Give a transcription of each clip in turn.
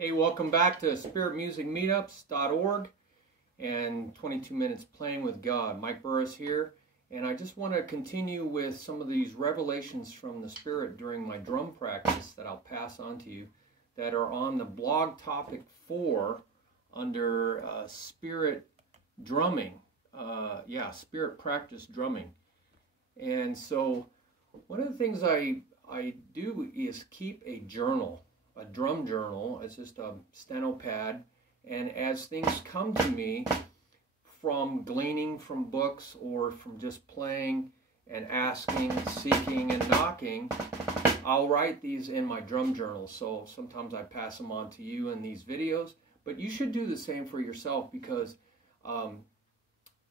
Hey, welcome back to Spirit Music Meetups.org and 22 Minutes Playing with God. Mike Burris here, and I just want to continue with some of these revelations from the Spirit during my drum practice that I'll pass on to you that are on the blog topic 4 under Spirit Drumming. Spirit Practice Drumming. And so one of the things I do is keep a journal. A drum journal. It's just a steno pad, and as things come to me from gleaning from books or from just playing and asking, seeking, and knocking, I'll write these in my drum journal. So sometimes I pass them on to you in these videos, but you should do the same for yourself, because the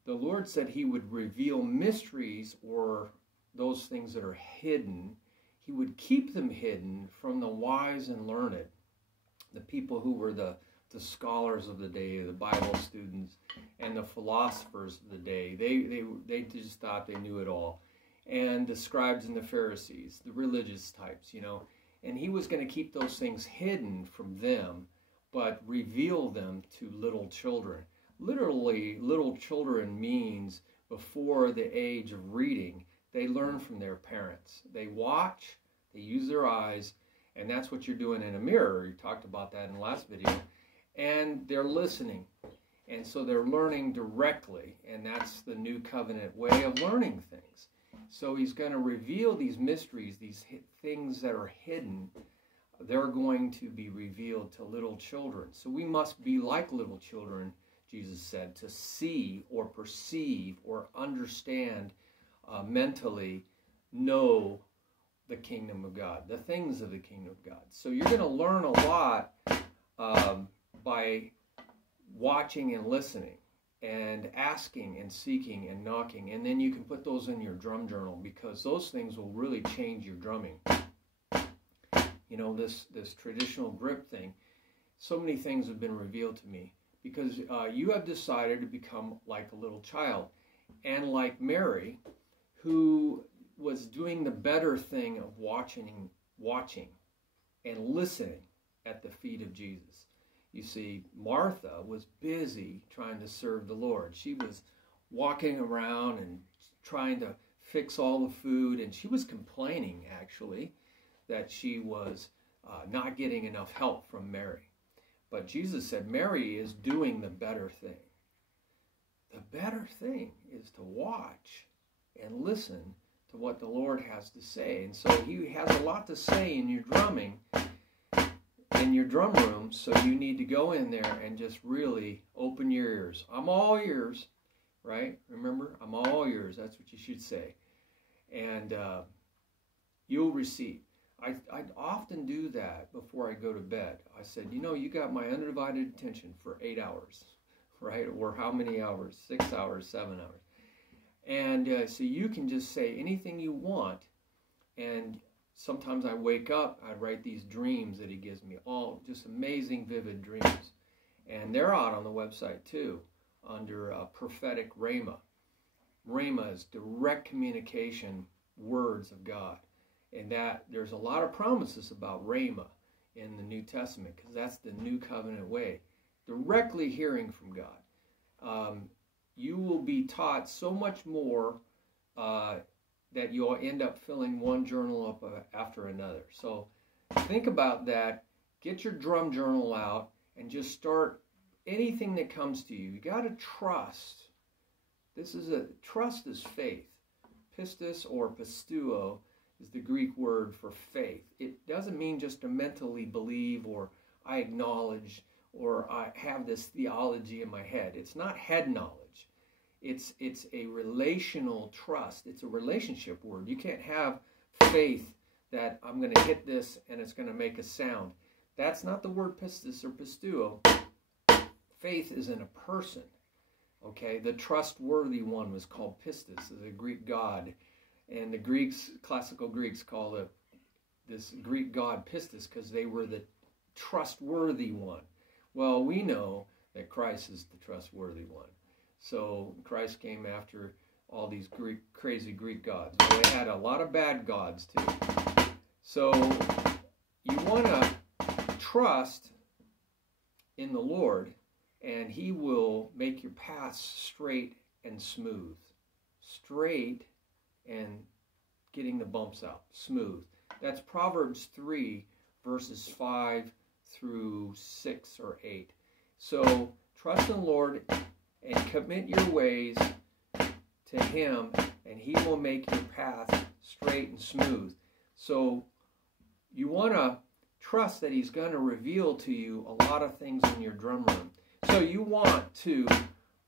Lord said He would reveal mysteries, or those things that are hidden. He would keep them hidden from the wise and learned, the people who were the scholars of the day, the Bible students, and the philosophers of the day. They just thought they knew it all. And the scribes and the Pharisees, the religious types, you know. And He was going to keep those things hidden from them, but reveal them to little children. Literally, little children means before the age of reading. They learn from their parents. They watch, they use their eyes, and that's what you're doing in a mirror. You talked about that in the last video. And they're listening. And so they're learning directly, and that's the new covenant way of learning things. So He's going to reveal these mysteries, these things that are hidden. They're going to be revealed to little children. So we must be like little children, Jesus said, to see or perceive or understand mentally, know the kingdom of God, the things of the kingdom of God. So you're going to learn a lot by watching and listening and asking and seeking and knocking, and then you can put those in your drum journal, because those things will really change your drumming. You know, this traditional grip thing, so many things have been revealed to me, because you have decided to become like a little child, and like Mary, who was doing the better thing of watching and listening at the feet of Jesus. You see, Martha was busy trying to serve the Lord. She was walking around and trying to fix all the food, and she was complaining, actually, that she was not getting enough help from Mary. But Jesus said, Mary is doing the better thing. The better thing is to watch and listen to what the Lord has to say. And so He has a lot to say in your drumming, in your drum room, so you need to go in there and just really open your ears. I'm all ears, right? Remember, I'm all ears. That's what you should say. And you'll receive. I often do that before I go to bed. I said, you know, you got my undivided attention for 8 hours, right? Or how many hours? 6 hours, 7 hours. And so you can just say anything you want. And sometimes I wake up, I write these dreams that He gives me, all just amazing, vivid dreams. And they're out on the website too, under prophetic Rhema. Rhema is direct communication, words of God. And that there's a lot of promises about Rhema in the New Testament, because that's the new covenant way. Directly hearing from God. You will be taught so much more that you'll end up filling one journal up after another. So think about that. Get your drum journal out and just start anything that comes to you. You got to trust. Trust is faith. Pistis or pistuo is the Greek word for faith. It doesn't mean just to mentally believe, or I acknowledge, or I have this theology in my head. It's not head knowledge. It's a relational trust. It's a relationship word. You can't have faith that I'm going to hit this and it's going to make a sound. That's not the word pistis or pistuo. Faith is in a person. Okay, the trustworthy one was called pistis, is a Greek god. And the Greeks, classical Greeks, call this Greek god pistis because they were the trustworthy one. Well, we know that Christ is the trustworthy one. So Christ came after all these crazy Greek gods. Well, they had a lot of bad gods too. So you want to trust in the Lord, and He will make your paths straight and smooth. Straight and getting the bumps out. Smooth. That's Proverbs 3, verses 5 through 6 or 8. So trust in the Lord and commit your ways to Him, and He will make your path straight and smooth. So you want to trust that He's going to reveal to you a lot of things in your drum room. So you want to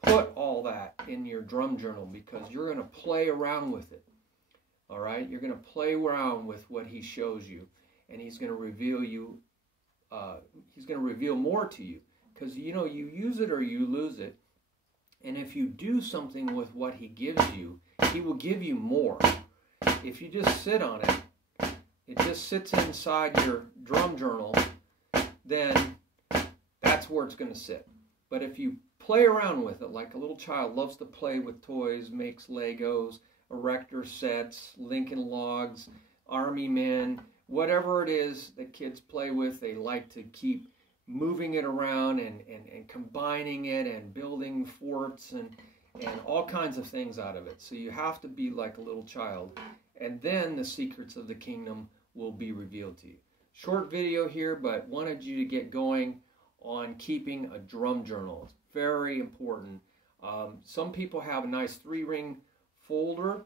put all that in your drum journal, because you're going to play around with it. All right? You're going to play around with what He shows you, and He's going to reveal He's going to reveal more to you, because you use it or you lose it. And if you do something with what He gives you, He will give you more. If you just sit on it, it just sits inside your drum journal, then that's where it's going to sit. But if you play around with it like a little child loves to play with toys, makes Legos, erector sets, Lincoln Logs, Army Men, whatever it is that kids play with, they like to keep moving it around and combining it and building forts and all kinds of things out of it. So you have to be like a little child, and then the secrets of the kingdom will be revealed to you. Short video here, but wanted you to get going on keeping a drum journal. It's very important. Some people have a nice 3-ring folder,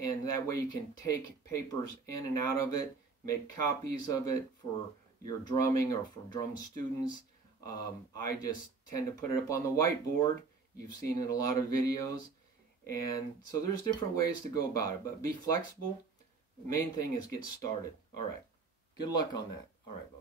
and that way you can take papers in and out of it, make copies of it for your drumming or for drum students. I just tend to put it up on the whiteboard. You've seen it in a lot of videos. And so there's different ways to go about it, but be flexible. The main thing is get started. All right. Good luck on that. All right, bye.